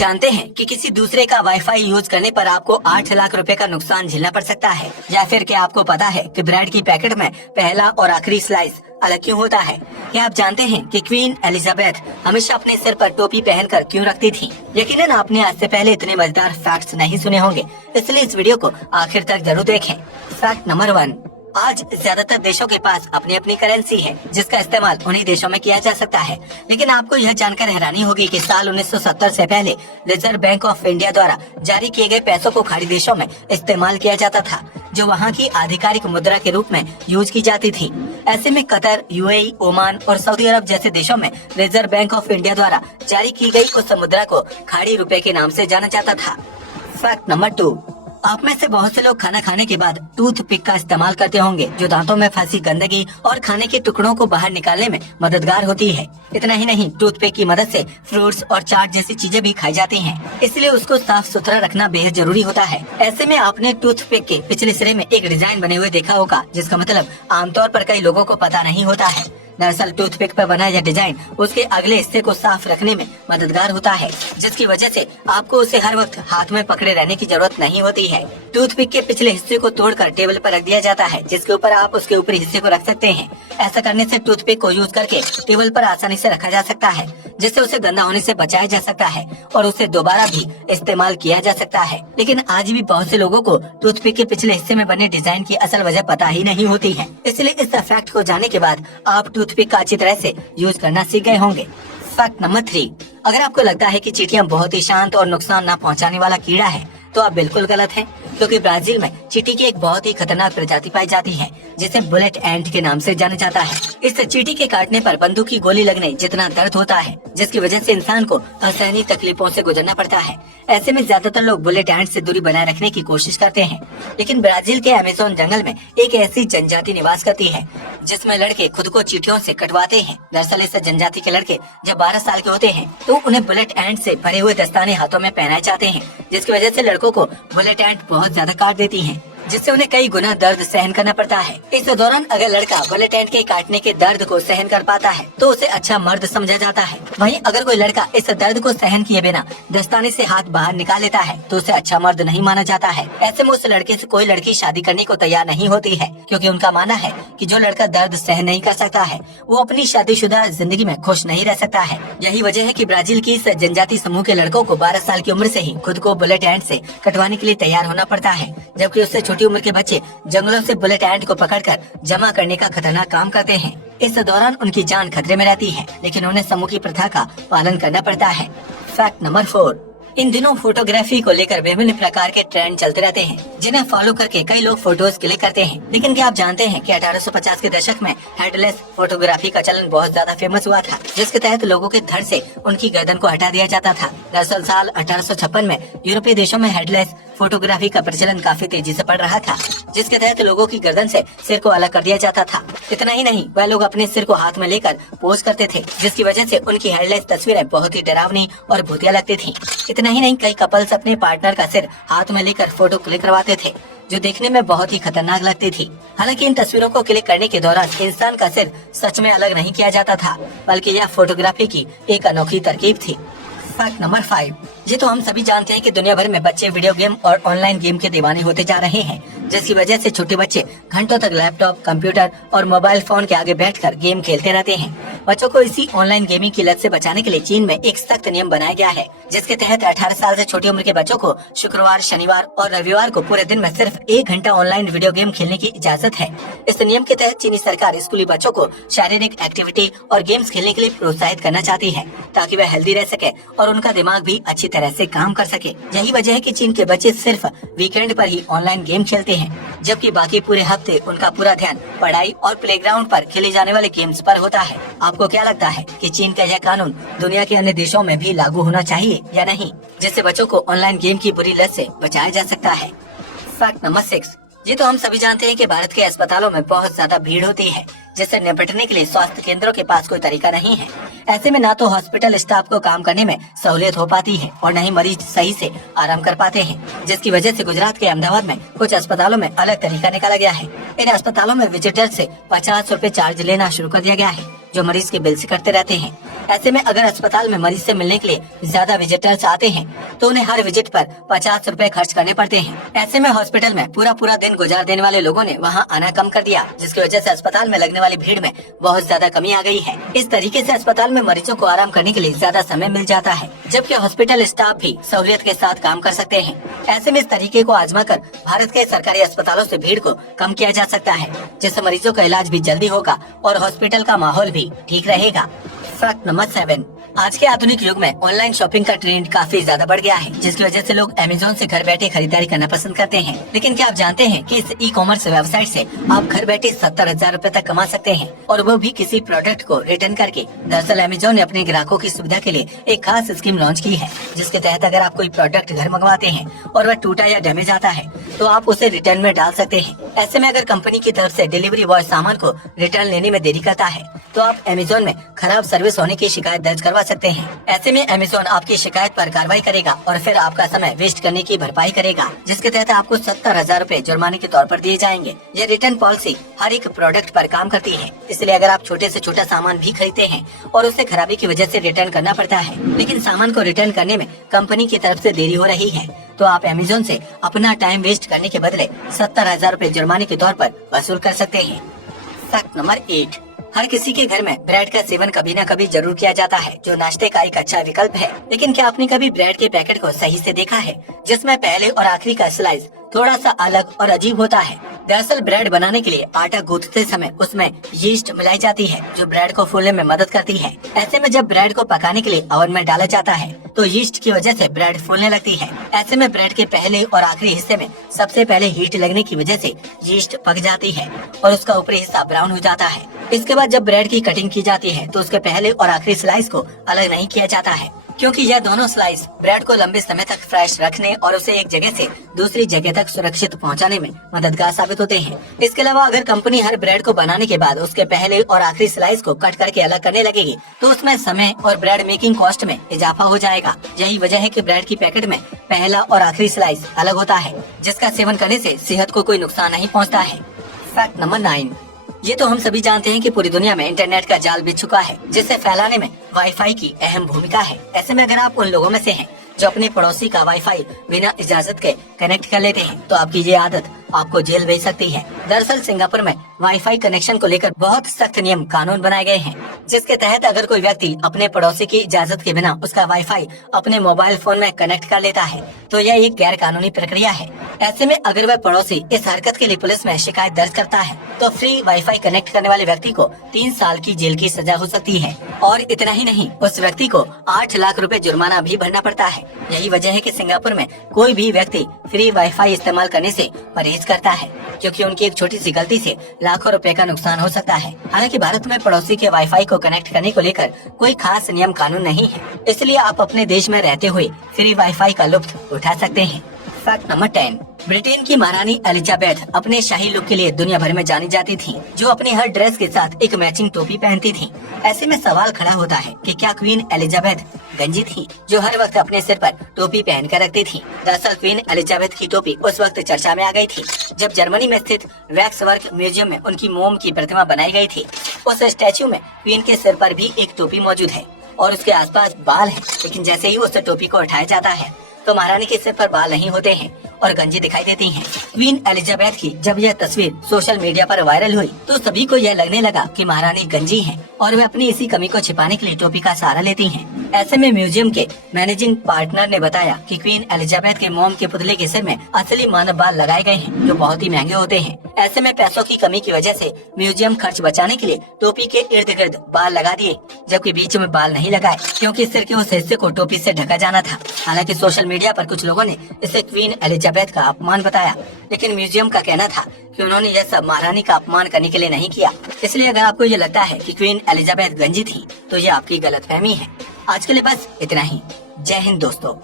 जानते हैं कि किसी दूसरे का वाईफाई यूज करने पर आपको 8 लाख रुपए का नुकसान झेलना पड़ सकता है? या फिर क्या आपको पता है कि ब्रेड की पैकेट में पहला और आखिरी स्लाइस अलग क्यों होता है? क्या आप जानते हैं कि क्वीन एलिजाबेथ हमेशा अपने सिर पर टोपी पहनकर क्यों रखती थी? यकीनन आपने आज से पहले इतने मजेदार फैक्ट्स नहीं सुने होंगे, इसलिए इस वीडियो को आखिर तक जरूर देखें। फैक्ट नंबर 1, आज ज्यादातर देशों के पास अपनी अपनी करेंसी है जिसका इस्तेमाल उन्हीं देशों में किया जा सकता है। लेकिन आपको यह जानकर हैरानी होगी कि साल 1970 से पहले रिजर्व बैंक ऑफ इंडिया द्वारा जारी किए गए पैसों को खाड़ी देशों में इस्तेमाल किया जाता था, जो वहाँ की आधिकारिक मुद्रा के रूप में यूज की जाती थी। ऐसे में कतर, यूएई, ओमान और सऊदी अरब जैसे देशों में रिजर्व बैंक ऑफ इंडिया द्वारा जारी की गई उस मुद्रा को खाड़ी रुपए के नाम से जाना जाता था। फैक्ट नंबर 2, आप में से बहुत से लोग खाना खाने के बाद टूथपिक का इस्तेमाल करते होंगे, जो दांतों में फंसी गंदगी और खाने के टुकड़ों को बाहर निकालने में मददगार होती है। इतना ही नहीं, टूथपिक की मदद से फ्रूट्स और चाट जैसी चीजें भी खाई जाती हैं, इसलिए उसको साफ सुथरा रखना बेहद जरूरी होता है। ऐसे में आपने टूथपिक के पिछले सिरे में एक डिजाइन बने हुए देखा होगा, जिसका मतलब आमतौर पर कई लोगों को पता नहीं होता है। दरअसल टूथपिक पर बना यह डिजाइन उसके अगले हिस्से को साफ रखने में मददगार होता है, जिसकी वजह से आपको उसे हर वक्त हाथ में पकड़े रहने की जरूरत नहीं होती है। टूथपिक के पिछले हिस्से को तोड़कर टेबल पर रख दिया जाता है, जिसके ऊपर आप उसके ऊपरी हिस्से को रख सकते हैं। ऐसा करने से टूथपिक को यूज करके टेबल पर आसानी से रखा जा सकता है, जिससे उसे गंदा होने से बचाया जा सकता है और उसे दोबारा भी इस्तेमाल किया जा सकता है। लेकिन आज भी बहुत से लोगों को टूथपिक के पिछले हिस्से में बने डिजाइन की असल वजह पता ही नहीं होती है। इसलिए इस फैक्ट को जानने के बाद आप टूथपिक का अच्छी तरह से यूज करना सीख गए होंगे। फैक्ट नंबर 3, अगर आपको लगता है कि चींटियां बहुत ही शांत और नुकसान न पहुंचाने वाला कीड़ा है, तो आप बिल्कुल गलत हैं, क्योंकि ब्राजील में चींटी की एक बहुत ही खतरनाक प्रजाति पाई जाती है, जिसे बुलेट एंट के नाम से जाना जाता है। इस चींटी के काटने पर बंदूक की गोली लगने जितना दर्द होता है, जिसकी वजह से इंसान को असहनीय तकलीफों से गुजरना पड़ता है। ऐसे में ज्यादातर लोग बुलेट एंट से दूरी बनाए रखने की कोशिश करते हैं। लेकिन ब्राजील के अमेज़न जंगल में एक ऐसी जनजाति निवास करती है जिसमें लड़के खुद को चींटियों से कटवाते हैं। दरअसल इस जनजाति के लड़के जब 12 साल के होते हैं तो उन्हें बुलेट एंट से भरे हुए दस्ताने हाथों में पहनाए जाते हैं, जिसकी वजह से लड़कों को बुलेट एंट बहुत ज्यादा काट देती हैं, जिससे उन्हें कई गुना दर्द सहन करना पड़ता है। इस दौरान अगर लड़का बुलेट एंट के काटने के दर्द को सहन कर पाता है तो उसे अच्छा मर्द समझा जाता है। वहीं अगर कोई लड़का इस दर्द को सहन किए बिना दस्ताने से हाथ बाहर निकाल लेता है तो उसे अच्छा मर्द नहीं माना जाता है। ऐसे में उस लड़के से कोई लड़की शादी करने को तैयार नहीं होती है, क्योंकि उनका मानना है कि जो लड़का दर्द सहन नहीं कर सकता है वो अपनी शादीशुदा जिंदगी में खुश नहीं रह सकता है। यही वजह है कि ब्राजील की इस जनजाति समूह के लड़कों को 12 साल की उम्र से ही खुद को बुलेट एंट से कटवाने के लिए तैयार होना पड़ता है, जबकि उससे छोटी उम्र के बच्चे जंगलों से बुलेट एंट को पकड़कर जमा करने का खतरनाक काम करते हैं। इस दौरान उनकी जान खतरे में रहती है, लेकिन उन्हें समूह की प्रथा का पालन करना पड़ता है। फैक्ट नंबर 4, इन दिनों फोटोग्राफी को लेकर विभिन्न प्रकार के ट्रेंड चलते रहते हैं, जिन्हें फॉलो करके कई लोग फोटोज क्लिक करते हैं। लेकिन क्या आप जानते हैं कि 1850 के दशक में हेडलेस फोटोग्राफी का चलन बहुत ज्यादा फेमस हुआ था, जिसके तहत लोगों के धड़ से उनकी गर्दन को हटा दिया जाता था। दरअसल साल 1856 में यूरोपीय देशों में हेडलेस फोटोग्राफी का प्रचलन काफी तेजी से बढ़ रहा था, जिसके तहत लोगों की गर्दन से सिर को अलग कर दिया जाता था। इतना ही नहीं, वह लोग अपने सिर को हाथ में लेकर पोज करते थे, जिसकी वजह से उनकी हेडलेस तस्वीरें बहुत ही डरावनी और भूतिया लगती थी। इतना ही नहीं, कई कपल्स अपने पार्टनर का सिर हाथ में लेकर फोटो क्लिक करवाते थे, जो देखने में बहुत ही खतरनाक लगती थी। हालांकि इन तस्वीरों को क्लिक करने के दौरान इंसान का सिर सच में अलग नहीं किया जाता था, बल्कि यह फोटोग्राफी की एक अनोखी तरकीब थी। फैक्ट नंबर 5, ये तो हम सभी जानते हैं कि दुनिया भर में बच्चे वीडियो गेम और ऑनलाइन गेम के दीवाने होते जा रहे हैं, जिसकी वजह से छोटे बच्चे घंटों तक लैपटॉप, कंप्यूटर और मोबाइल फोन के आगे बैठकर गेम खेलते रहते हैं। बच्चों को इसी ऑनलाइन गेमिंग की लत से बचाने के लिए चीन में एक सख्त नियम बनाया गया है, जिसके तहत 18 साल से छोटी उम्र के बच्चों को शुक्रवार, शनिवार और रविवार को पूरे दिन में सिर्फ 1 घंटा ऑनलाइन वीडियो गेम खेलने की इजाजत है। इस नियम के तहत चीनी सरकार स्कूली बच्चों को शारीरिक एक्टिविटी और गेम्स खेलने के लिए प्रोत्साहित करना चाहती है, ताकि वह हेल्दी रह सके और उनका दिमाग भी अच्छी तरह से काम कर सके। यही वजह है कि चीन के बच्चे सिर्फ वीकेंड पर ही ऑनलाइन गेम खेलते हैं, जबकि बाकी पूरे हफ्ते उनका पूरा ध्यान पढ़ाई और प्लेग्राउंड पर खेले जाने वाले गेम्स पर होता है। आपको क्या लगता है कि चीन का यह कानून दुनिया के अन्य देशों में भी लागू होना चाहिए या नहीं, जिससे बच्चों को ऑनलाइन गेम की बुरी लत से बचाया जा सकता है? फैक्ट नंबर 6, ये तो हम सभी जानते हैं कि भारत के अस्पतालों में बहुत ज्यादा भीड़ होती है, जिससे निपटने के लिए स्वास्थ्य केंद्रों के पास कोई तरीका नहीं है। ऐसे में ना तो हॉस्पिटल स्टाफ को काम करने में सहूलियत हो पाती है और न ही मरीज सही से आराम कर पाते हैं, जिसकी वजह से गुजरात के अहमदाबाद में कुछ अस्पतालों में अलग तरीका निकाला गया है। इन अस्पतालों में विजिटर से 50 रुपए चार्ज लेना शुरू कर दिया गया है। जो मरीज के बिल से कटते रहते हैं। ऐसे में अगर अस्पताल में मरीज से मिलने के लिए ज्यादा विजिटर्स आते हैं तो उन्हें हर विजिट पर 50 रुपए खर्च करने पड़ते हैं। ऐसे में हॉस्पिटल में पूरा दिन गुजार देने वाले लोगों ने वहां आना कम कर दिया, जिसकी वजह से अस्पताल में लगने वाली भीड़ में बहुत ज्यादा कमी आ गई है। इस तरीके से अस्पताल में मरीजों को आराम करने के लिए ज्यादा समय मिल जाता है, जबकि हॉस्पिटल स्टाफ भी सहूलियत के साथ काम कर सकते हैं। ऐसे में इस तरीके को आजमा कर भारत के सरकारी अस्पतालों से भीड़ को कम किया जा सकता है, जिससे मरीजों का इलाज भी जल्दी होगा और हॉस्पिटल का माहौल भी ठीक रहेगा। फैक्ट नंबर 7, आज के आधुनिक युग में ऑनलाइन शॉपिंग का ट्रेंड काफी ज्यादा बढ़ गया है, जिसकी वजह से लोग अमेज़न से घर बैठे खरीदारी करना पसंद करते हैं। लेकिन क्या आप जानते हैं कि इस ई कॉमर्स वेबसाइट से आप घर बैठे 70,000 रूपए तक कमा सकते हैं, और वो भी किसी प्रोडक्ट को रिटर्न करके। दरअसल अमेज़न ने अपने ग्राहकों की सुविधा के लिए एक खास स्कीम लॉन्च की है, जिसके तहत अगर आप कोई प्रोडक्ट घर मंगवाते हैं और वह टूटा या डैमेज आता है तो आप उसे रिटर्न में डाल सकते हैं। ऐसे में अगर कंपनी की तरफ से डिलीवरी बॉय सामान को रिटर्न लेने में देरी करता है तो आप अमेज़न में खराब सर्विस होने की शिकायत दर्ज करवा सकते हैं। ऐसे में अमेज़न आपकी शिकायत पर कार्रवाई करेगा और फिर आपका समय वेस्ट करने की भरपाई करेगा, जिसके तहत आपको 70,000 रूपए जुर्माने के तौर पर दिए जाएंगे। ये रिटर्न पॉलिसी हर एक प्रोडक्ट पर काम करती है, इसलिए अगर आप छोटे से छोटा सामान भी खरीदते हैं और उसे खराबी की वजह से रिटर्न करना पड़ता है, लेकिन सामान को रिटर्न करने में कंपनी की तरफ से देरी हो रही है, तो आप अमेज़न से अपना टाइम वेस्ट करने के बदले 70,000 रूपए जुर्माने के तौर पर वसूल कर सकते हैं। फैक्ट नंबर 8, हर किसी के घर में ब्रेड का सेवन कभी न कभी जरूर किया जाता है, जो नाश्ते का एक अच्छा विकल्प है। लेकिन क्या आपने कभी ब्रेड के पैकेट को सही से देखा है, जिसमें पहले और आखिरी का स्लाइस थोड़ा सा अलग और अजीब होता है? दरअसल ब्रेड बनाने के लिए आटा गूंथते समय उसमें यीस्ट मिलाई जाती है, जो ब्रेड को फूलने में मदद करती है। ऐसे में जब ब्रेड को पकाने के लिए ओवन में डाला जाता है तो यीस्ट की वजह से ब्रेड फूलने लगती है। ऐसे में ब्रेड के पहले और आखिरी हिस्से में सबसे पहले हीट लगने की वजह से यीस्ट पक जाती है और उसका ऊपरी हिस्सा ब्राउन हो जाता है। इसके बाद जब ब्रेड की कटिंग की जाती है तो उसके पहले और आखिरी स्लाइस को अलग नहीं किया जाता है, क्योंकि यह दोनों स्लाइस ब्रेड को लंबे समय तक फ्रेश रखने और उसे एक जगह से दूसरी जगह तक सुरक्षित पहुंचाने में मददगार साबित होते हैं। इसके अलावा अगर कंपनी हर ब्रेड को बनाने के बाद उसके पहले और आखिरी स्लाइस को कट करके अलग करने लगेगी तो उसमें समय और ब्रेड मेकिंग कॉस्ट में इजाफा हो जाएगा। यही वजह है कि ब्रेड की पैकेट में पहला और आखिरी स्लाइस अलग होता है, जिसका सेवन करने से सेहत को कोई नुकसान नहीं पहुँचता है। फैक्ट नंबर 9, ये तो हम सभी जानते हैं कि पूरी दुनिया में इंटरनेट का जाल बिछ चुका है, जिसे फैलाने में वाईफाई की अहम भूमिका है। ऐसे में अगर आप उन लोगों में से हैं जो अपने पड़ोसी का वाईफाई बिना इजाजत के कनेक्ट कर लेते हैं तो आपकी ये आदत आपको जेल भेज सकती है। दरअसल सिंगापुर में वाईफाई कनेक्शन को लेकर बहुत सख्त नियम कानून बनाए गए हैं, जिसके तहत अगर कोई व्यक्ति अपने पड़ोसी की इजाजत के बिना उसका वाईफाई अपने मोबाइल फोन में कनेक्ट कर लेता है तो यह एक गैर कानूनी प्रक्रिया है। ऐसे में अगर वह पड़ोसी इस हरकत के लिए पुलिस में शिकायत दर्ज करता है तो फ्री वाईफाई कनेक्ट करने वाले व्यक्ति को 3 साल की जेल की सजा हो सकती है, और इतना ही नहीं, उस व्यक्ति को 8 लाख रुपए जुर्माना भी भरना पड़ता है। यही वजह है कि सिंगापुर में कोई भी व्यक्ति फ्री वाईफाई इस्तेमाल करने से परहेज करता है, क्योंकि उनकी एक छोटी सी गलती से लाखों रुपए का नुकसान हो सकता है। हालांकि भारत में पड़ोसी के वाईफाई को कनेक्ट करने को लेकर कोई खास नियम कानून नहीं है, इसलिए आप अपने देश में रहते हुए फ्री वाईफाई का लुत्फ उठा सकते हैं। फैक्ट नंबर 10, ब्रिटेन की महारानी एलिजाबेथ अपने शाही लुक के लिए दुनिया भर में जानी जाती थी, जो अपनी हर ड्रेस के साथ एक मैचिंग टोपी पहनती थी। ऐसे में सवाल खड़ा होता है कि क्या क्वीन एलिजाबेथ गंजी थी, जो हर वक्त अपने सिर पर टोपी पहन कर रखती थी? दरअसल क्वीन एलिजाबेथ की टोपी उस वक्त चर्चा में आ गई थी जब जर्मनी में स्थित वैक्स वर्क म्यूजियम में उनकी मोम की प्रतिमा बनाई गई थी। उस स्टैच्यू में क्वीन के सिर पर भी एक टोपी मौजूद है और उसके आसपास बाल है, लेकिन जैसे ही उस टोपी को उठाया जाता है तो महारानी के सिर पर बाल नहीं होते हैं और गंजी दिखाई देती हैं। क्वीन एलिजाबेथ की जब यह तस्वीर सोशल मीडिया पर वायरल हुई तो सभी को यह लगने लगा कि महारानी गंजी हैं और वे अपनी इसी कमी को छिपाने के लिए टोपी का सहारा लेती हैं। ऐसे में म्यूजियम के मैनेजिंग पार्टनर ने बताया कि क्वीन एलिजाबेथ के मोम के पुतले के सिर में असली मानव बाल लगाए गए हैं, जो बहुत ही महंगे होते हैं। ऐसे में पैसों की कमी की वजह से म्यूजियम खर्च बचाने के लिए टोपी के इर्द गिर्द बाल लगा दिए, जबकि बीच में बाल नहीं लगाए, क्योंकि सिर के उस हिस्से को टोपी से ढका जाना था। हालांकि सोशल मीडिया पर कुछ लोगों ने इसे क्वीन एलिजाबेथ का अपमान बताया, लेकिन म्यूजियम का कहना था कि उन्होंने यह सब महारानी का अपमान करने के लिए नहीं किया। इसलिए अगर आपको ये लगता है कि क्वीन एलिजाबेथ गंजी थी तो ये आपकी गलतफहमी है। आज के लिए बस इतना ही। जय हिंद दोस्तों।